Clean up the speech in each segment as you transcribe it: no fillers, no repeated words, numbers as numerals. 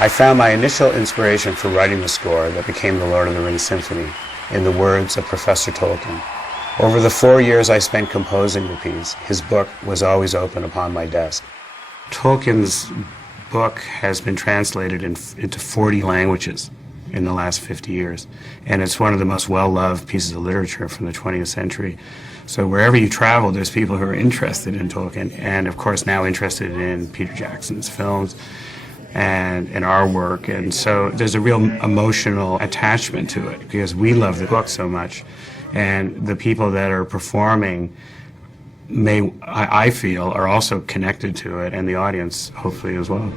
I found my initial inspiration for writing the score that became the Lord of the Rings Symphony in the words of Professor Tolkien. Over the 4 years I spent composing the piece, his book was always open upon my desk. Tolkien's book has been translated into 40 languages in the last 50 years, and it's one of the most well-loved pieces of literature from the 20th century. So wherever you travel, there's people who are interested in Tolkien, and of course now interested in Peter Jackson's films and in our work, and so there's a real emotional attachment to it because we love the book so much, and the people that are performing I feel are also connected to it, and the audience hopefully as well.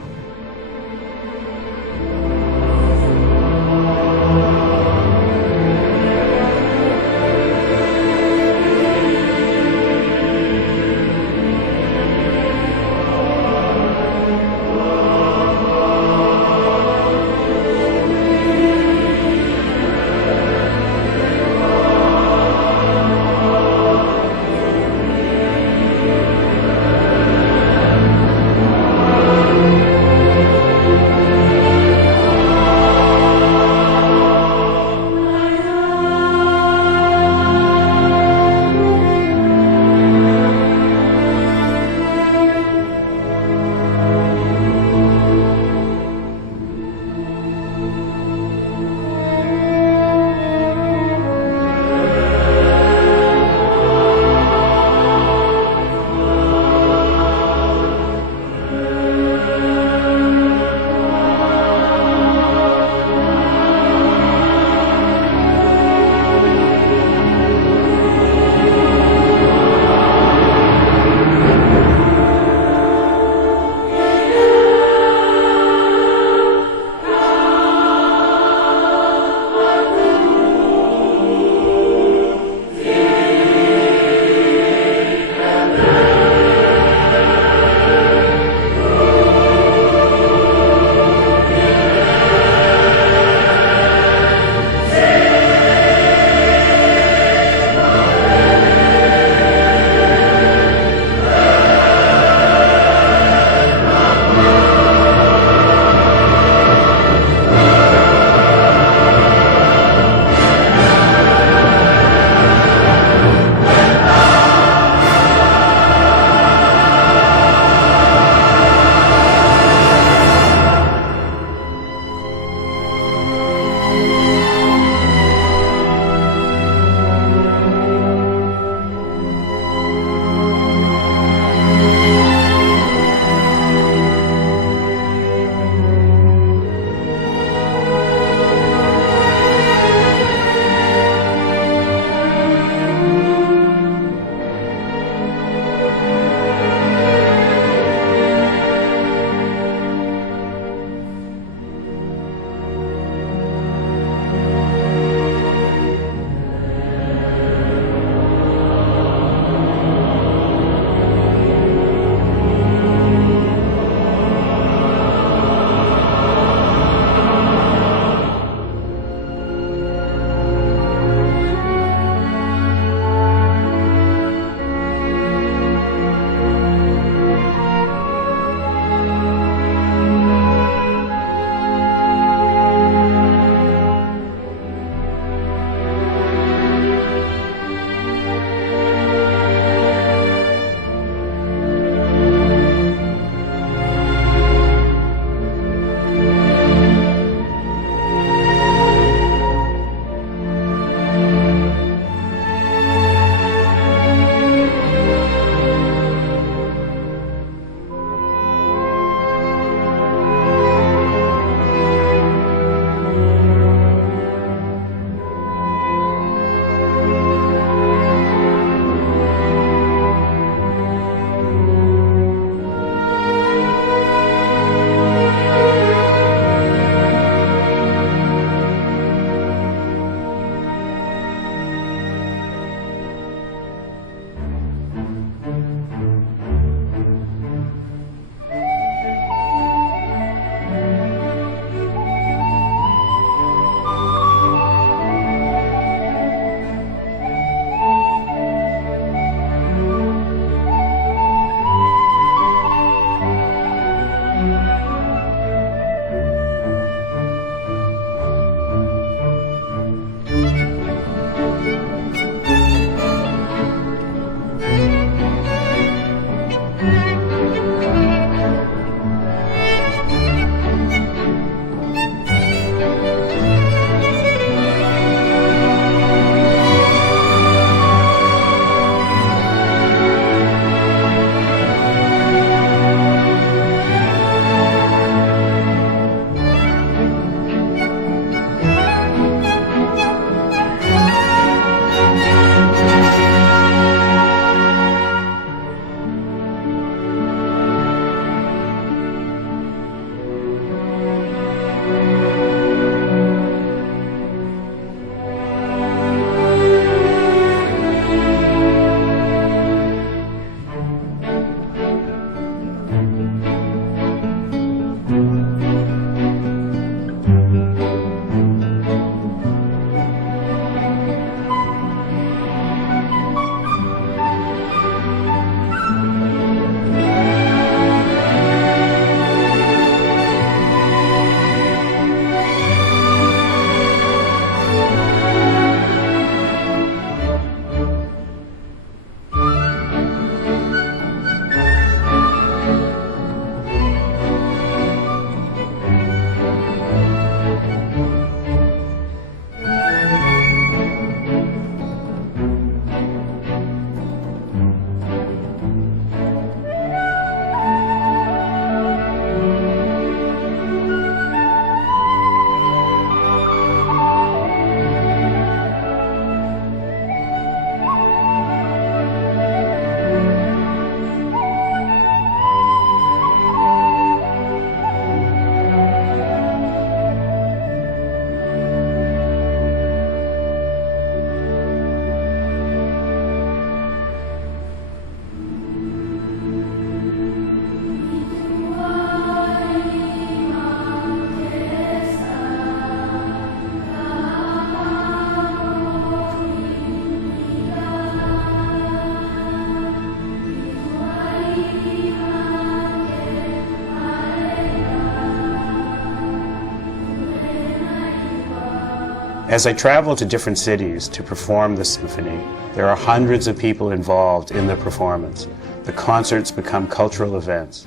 As I travel to different cities to perform the symphony, there are hundreds of people involved in the performance. The concerts become cultural events.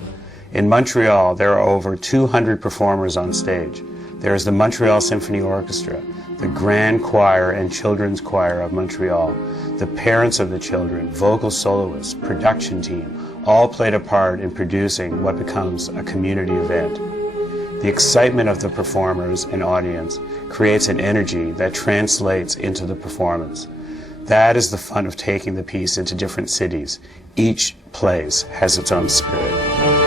In Montreal, there are over 200 performers on stage. There is the Montreal Symphony Orchestra, the Grand Choir and Children's Choir of Montreal, the parents of the children, vocal soloists, production team, all played a part in producing what becomes a community event. The excitement of the performers and audience creates an energy that translates into the performance. That is the fun of taking the piece into different cities. Each place has its own spirit.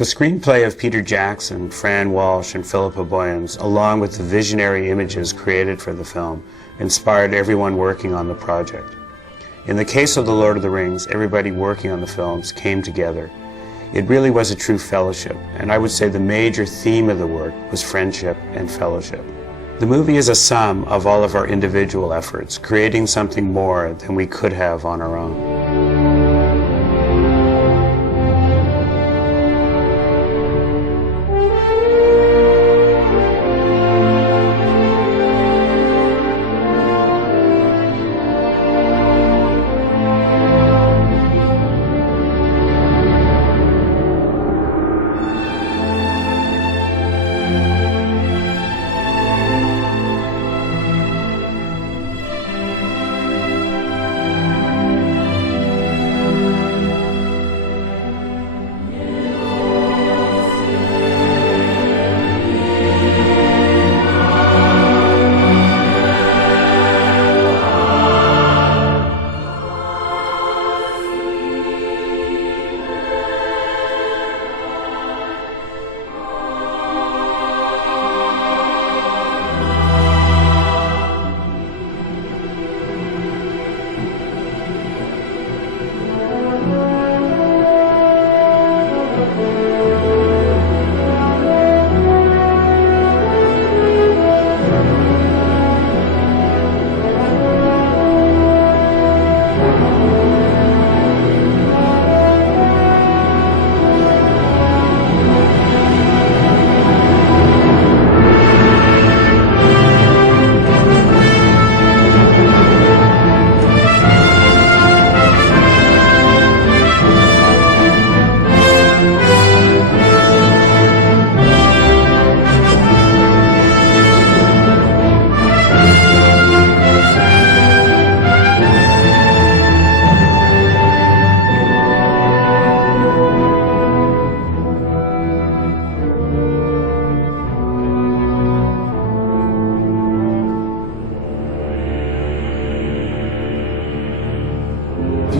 The screenplay of Peter Jackson, Fran Walsh, and Philippa Boyens, along with the visionary images created for the film, inspired everyone working on the project. In the case of The Lord of the Rings, everybody working on the films came together. It really was a true fellowship, and I would say the major theme of the work was friendship and fellowship. The movie is a sum of all of our individual efforts, creating something more than we could have on our own.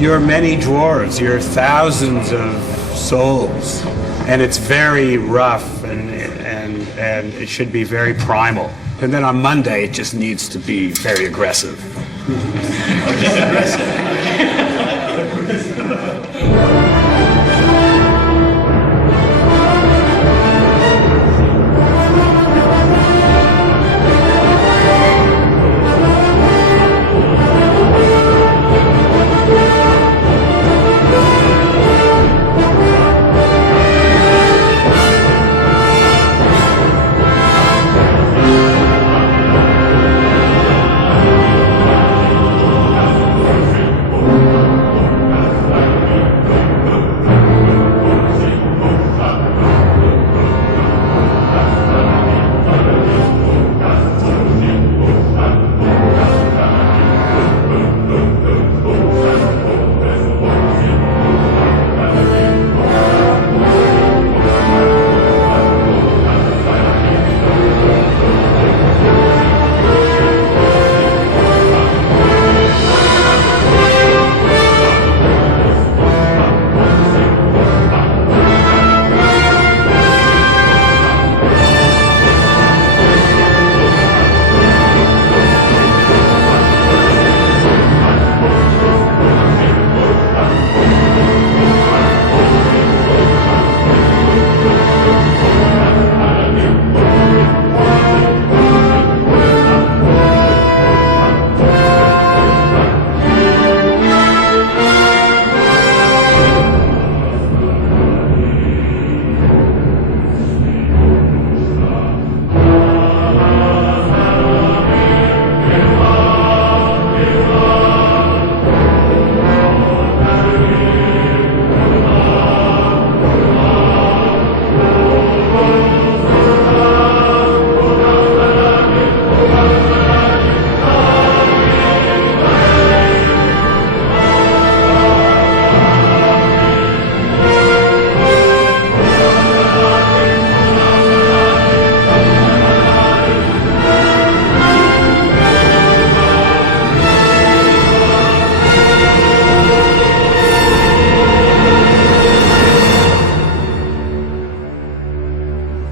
your many dwarves, your thousands of souls, and it's very rough and it should be very primal. And then on Monday, it just needs to be very aggressive.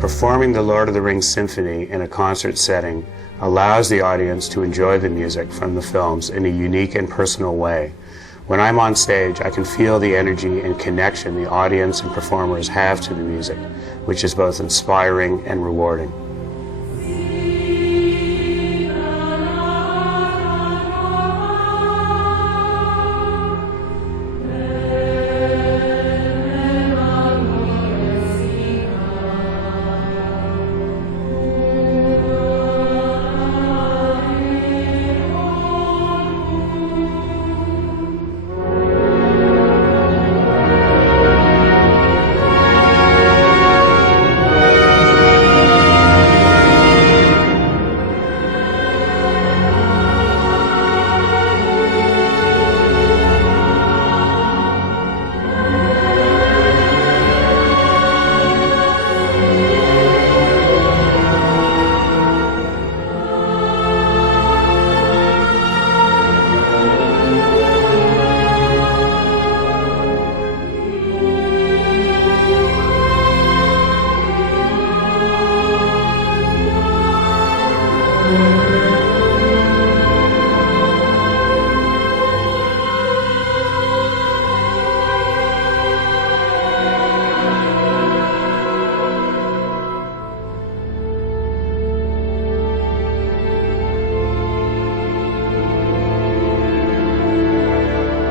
Performing the Lord of the Rings Symphony in a concert setting allows the audience to enjoy the music from the films in a unique and personal way. When I'm on stage, I can feel the energy and connection the audience and performers have to the music, which is both inspiring and rewarding.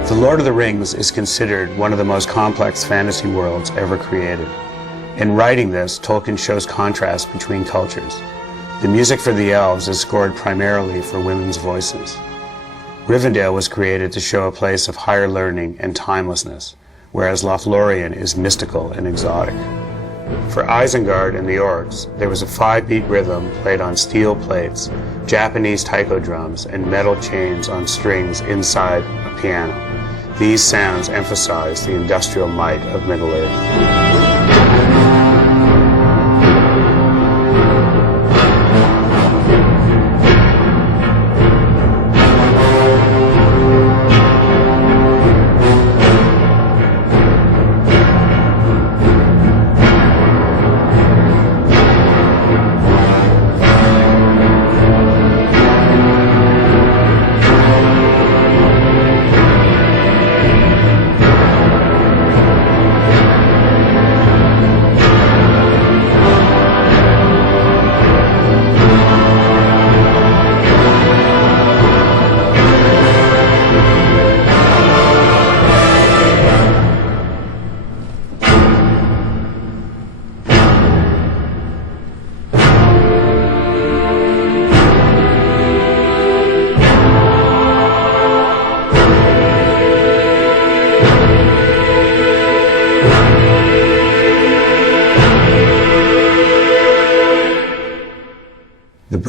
The Lord of the Rings is considered one of the most complex fantasy worlds ever created. In writing this, Tolkien shows contrast between cultures. The music for the elves is scored primarily for women's voices. Rivendell was created to show a place of higher learning and timelessness, whereas Lothlorien is mystical and exotic. For Isengard and the orcs, there was a 5-beat rhythm played on steel plates, Japanese taiko drums, and metal chains on strings inside a piano. These sounds emphasize the industrial might of Middle-earth.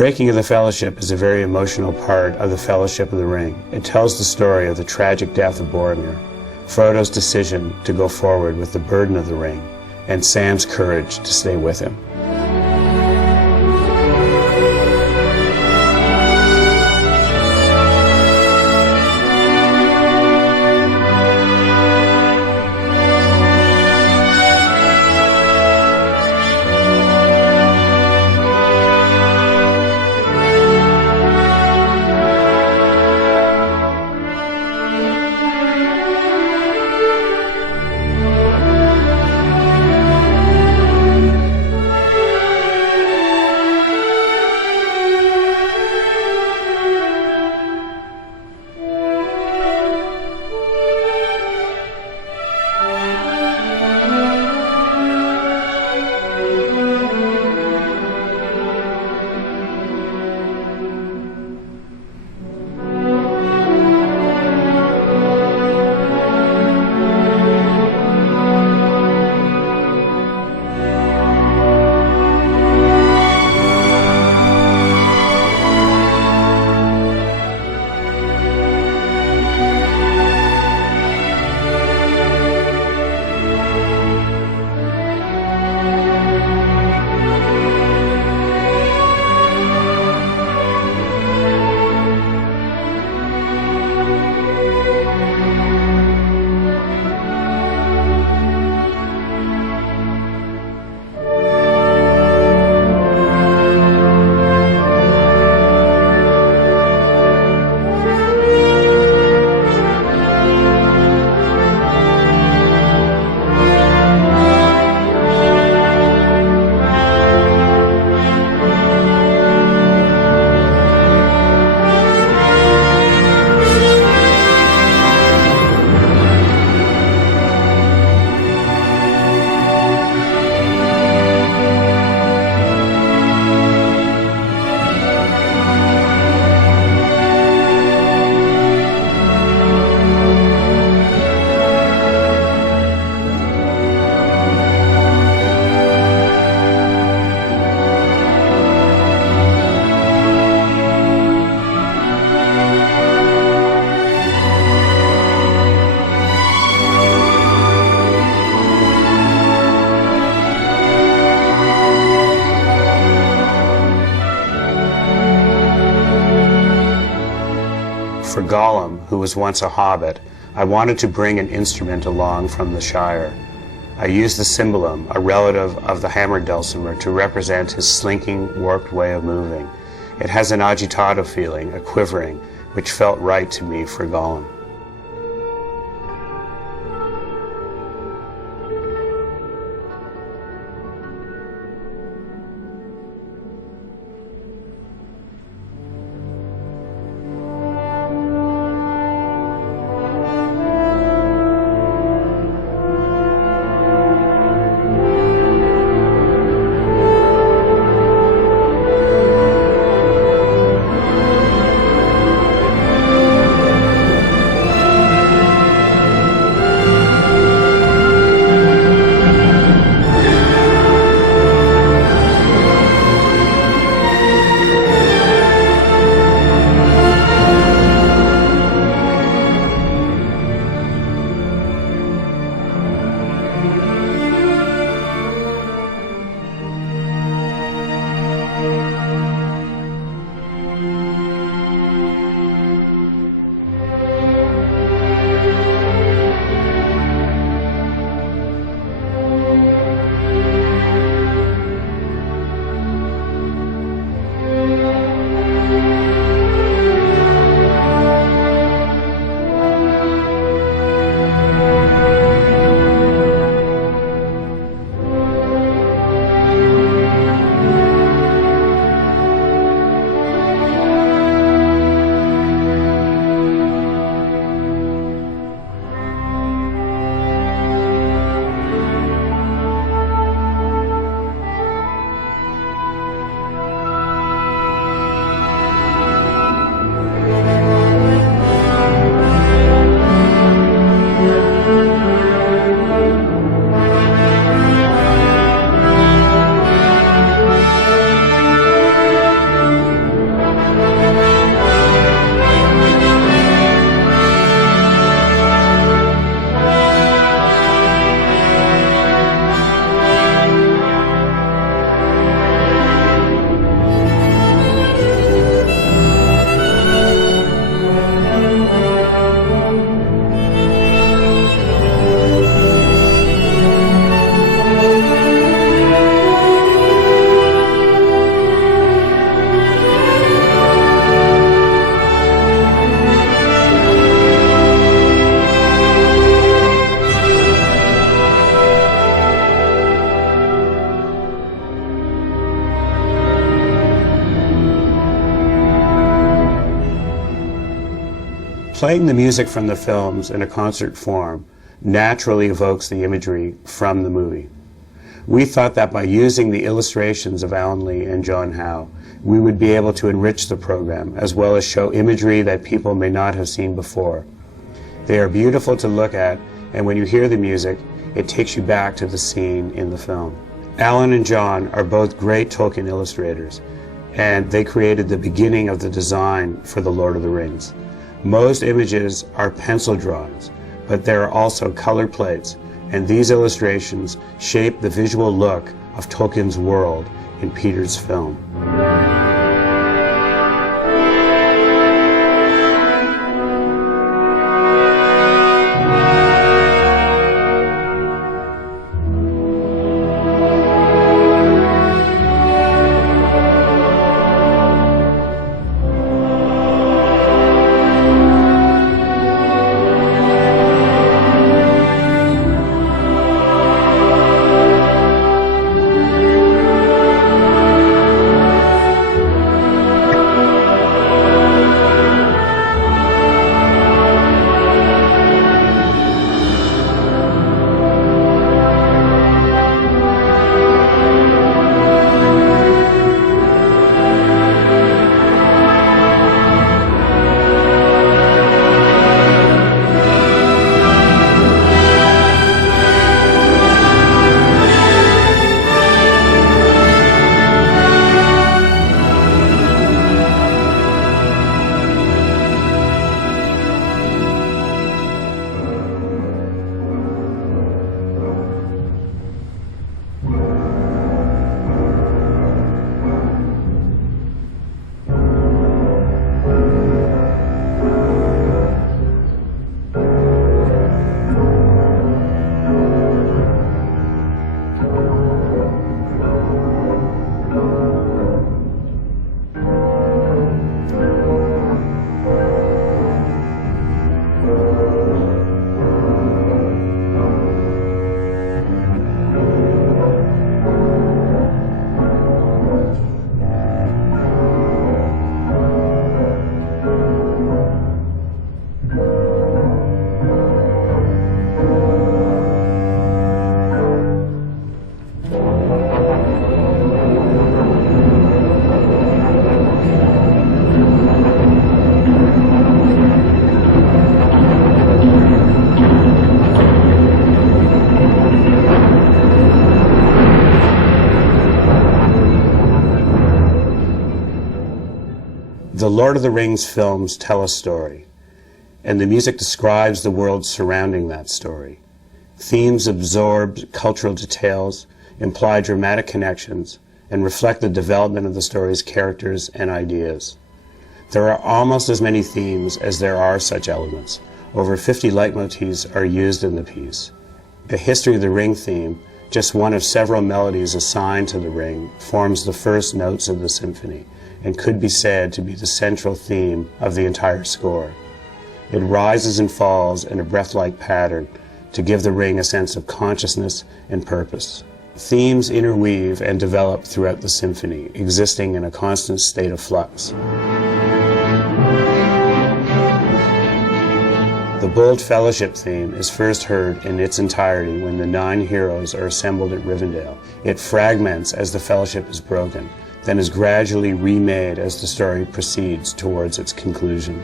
breaking of the fellowship is a very emotional part of the Fellowship of the Ring. It tells the story of the tragic death of Boromir, Frodo's decision to go forward with the burden of the ring, and Sam's courage to stay with him. For Gollum, who was once a hobbit, I wanted to bring an instrument along from the Shire. I used the cymbalum, a relative of the hammered dulcimer, to represent his slinking, warped way of moving. It has an agitato feeling, a quivering, which felt right to me for Gollum. Playing the music from the films in a concert form naturally evokes the imagery from the movie. We thought that by using the illustrations of Alan Lee and John Howe, we would be able to enrich the program as well as show imagery that people may not have seen before. They are beautiful to look at, and when you hear the music, it takes you back to the scene in the film. Alan and John are both great Tolkien illustrators, and they created the beginning of the design for The Lord of the Rings. Most images are pencil drawings, but there are also color plates, and these illustrations shape the visual look of Tolkien's world in Peter's film. The Lord of the Rings films tell a story, and the music describes the world surrounding that story. Themes absorb cultural details, imply dramatic connections, and reflect the development of the story's characters and ideas. There are almost as many themes as there are such elements. Over 50 leitmotifs are used in the piece. The History of the Ring theme, just one of several melodies assigned to the ring, forms the first notes of the symphony, and could be said to be the central theme of the entire score. It rises and falls in a breath-like pattern to give the ring a sense of consciousness and purpose. Themes interweave and develop throughout the symphony, existing in a constant state of flux. The bold fellowship theme is first heard in its entirety when the 9 heroes are assembled at Rivendell. It fragments as the fellowship is broken, then is gradually remade as the story proceeds towards its conclusion.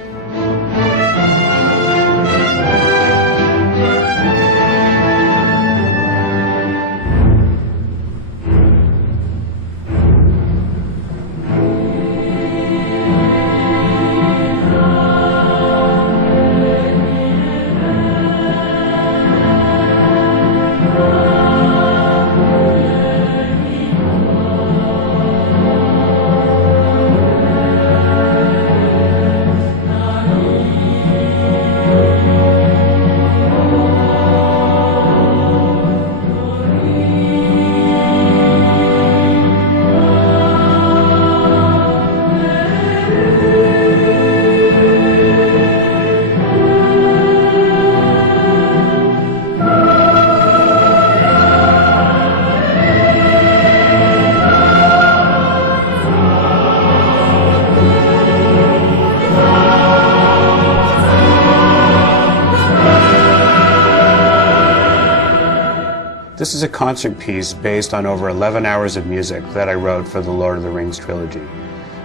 This is a concert piece based on over 11 hours of music that I wrote for the Lord of the Rings trilogy.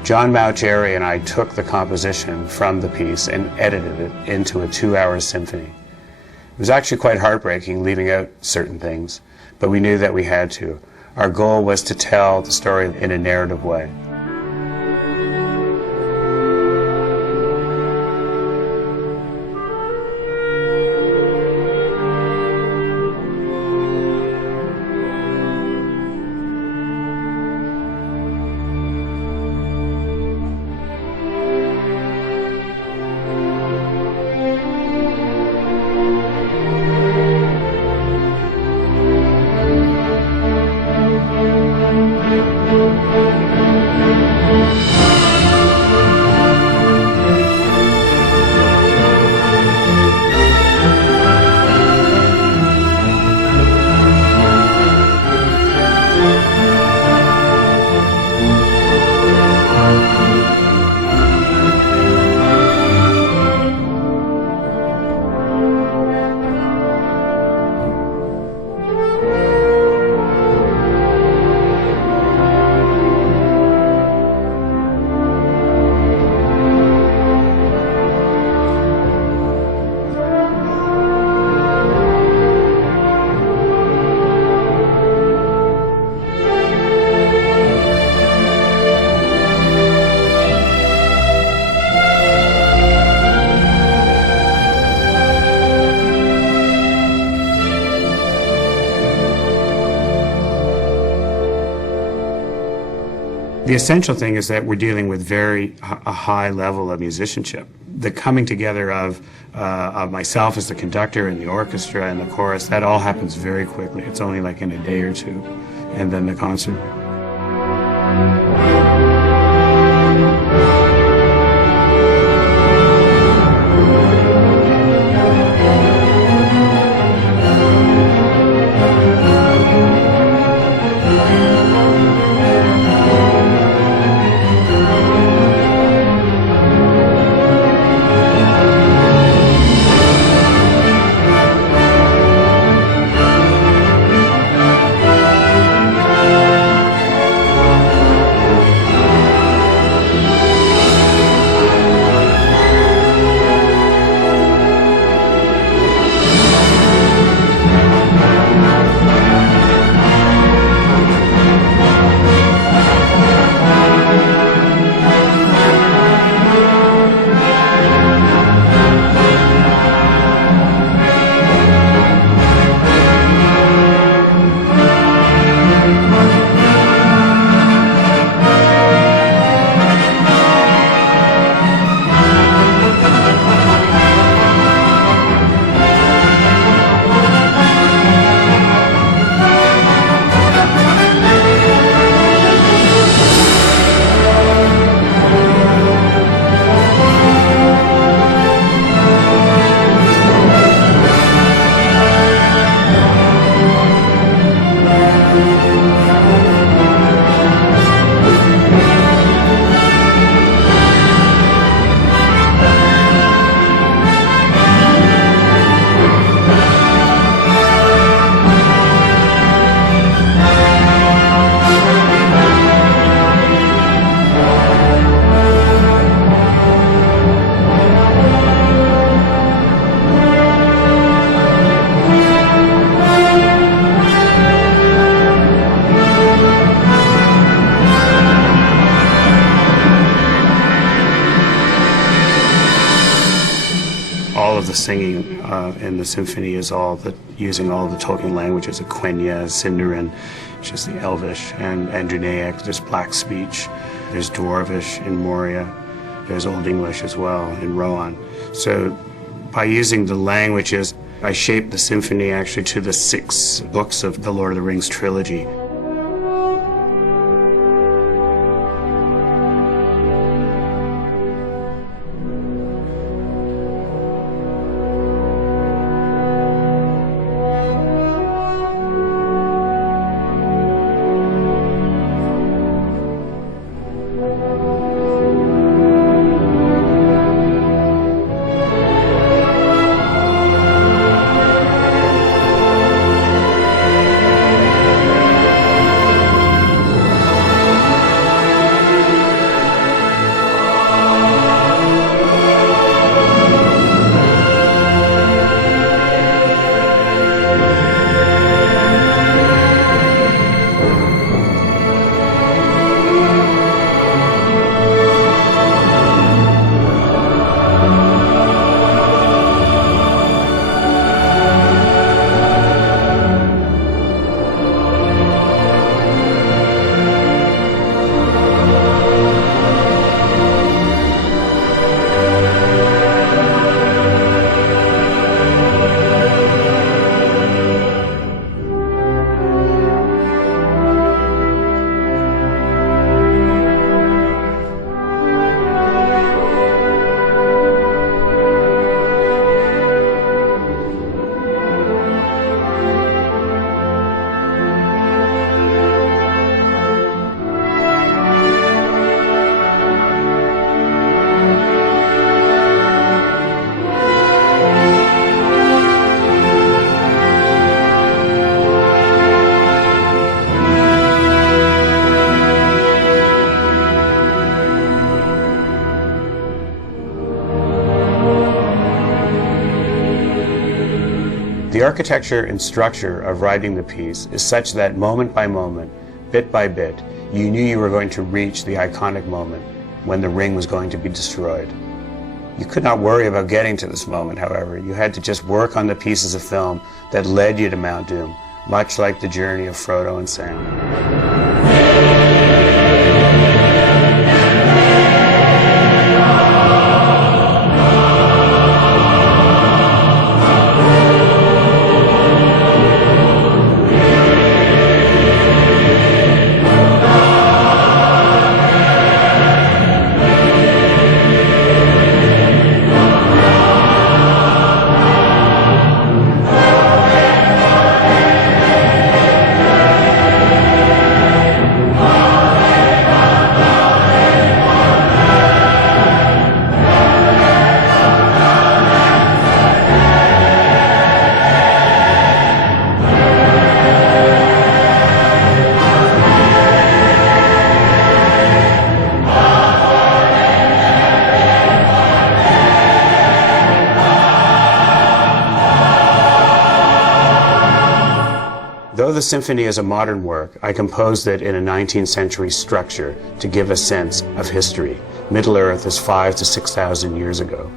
John Moucheri and I took the composition from the piece and edited it into a 2-hour symphony. It was actually quite heartbreaking leaving out certain things, but we knew that we had to. Our goal was to tell the story in a narrative way. The essential thing is that we're dealing with a high level of musicianship. The coming together of myself as the conductor and the orchestra and the chorus, that all happens very quickly. It's only like in a day or two, and then the concert. The singing in the symphony is using all the Tolkien languages of Quenya, Sindarin, which is the Elvish, and Drunaic. There's Black speech, there's Dwarvish in Moria, there's Old English as well in Rohan. So by using the languages, I shaped the symphony actually to the 6 books of the Lord of the Rings trilogy. The architecture and structure of writing the piece is such that moment by moment, bit by bit, you knew you were going to reach the iconic moment when the ring was going to be destroyed. You could not worry about getting to this moment, however. You had to just work on the pieces of film that led you to Mount Doom, much like the journey of Frodo and Sam. Though the symphony is a modern work, I composed it in a 19th century structure to give a sense of history. Middle-earth is 5,000 to 6,000 years ago.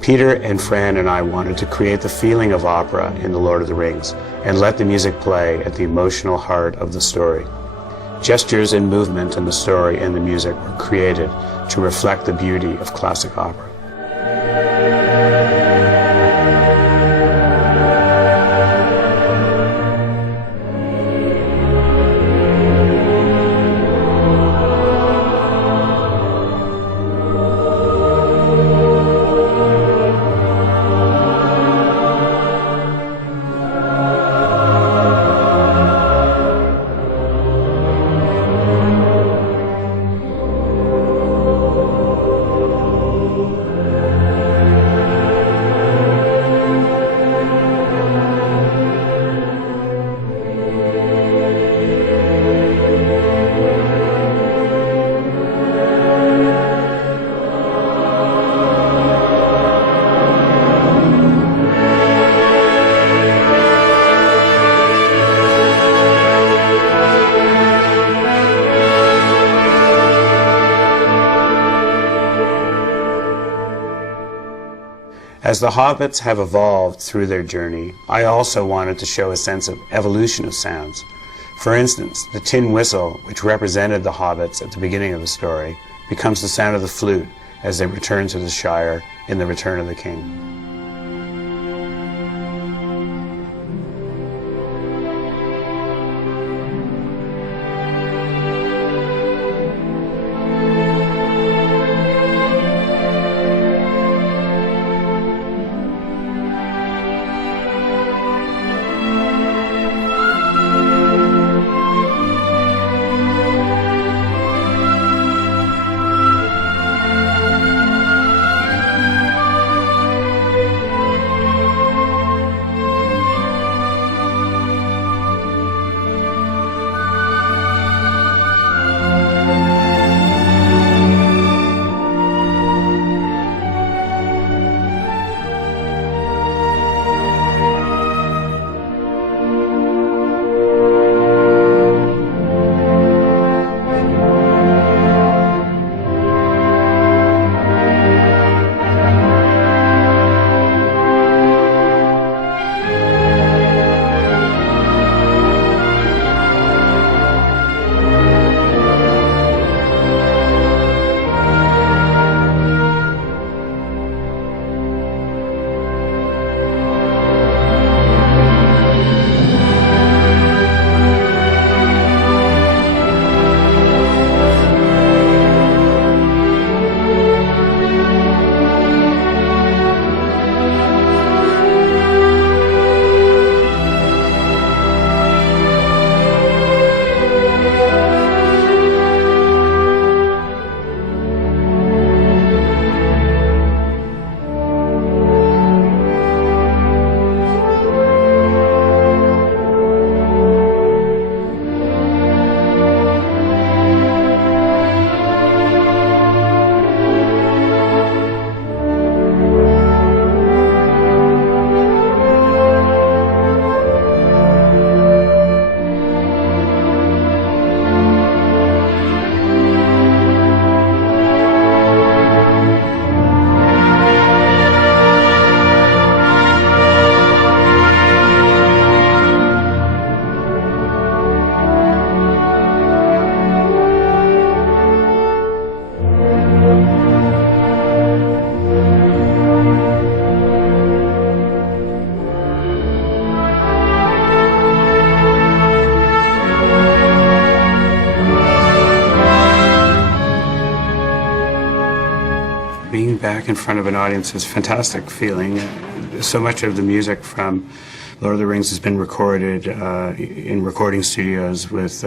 Peter and Fran and I wanted to create the feeling of opera in The Lord of the Rings and let the music play at the emotional heart of the story. Gestures and movement in the story and the music were created to reflect the beauty of classic opera. As the hobbits have evolved through their journey, I also wanted to show a sense of evolution of sounds. For instance, the tin whistle, which represented the hobbits at the beginning of the story, becomes the sound of the flute as they return to the Shire in The Return of the King. being back in front of an audience is a fantastic feeling. So much of the music from Lord of the Rings has been recorded in recording studios with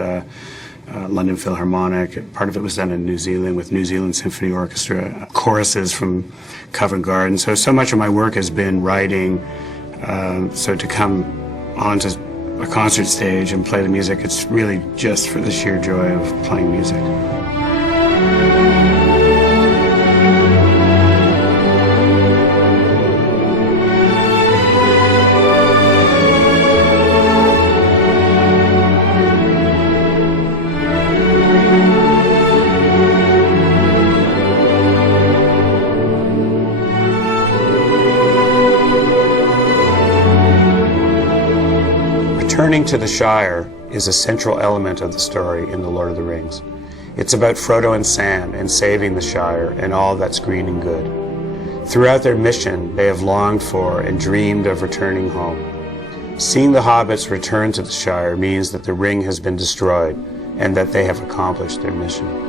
London Philharmonic. Part of it was done in New Zealand with New Zealand Symphony Orchestra. Choruses from Covent Garden. So much of my work has been writing. So to come onto a concert stage and play the music, it's really just for the sheer joy of playing music. Returning to the Shire is a central element of the story in The Lord of the Rings. It's about Frodo and Sam and saving the Shire and all that's green and good. Throughout their mission, they have longed for and dreamed of returning home. Seeing the hobbits return to the Shire means that the ring has been destroyed and that they have accomplished their mission.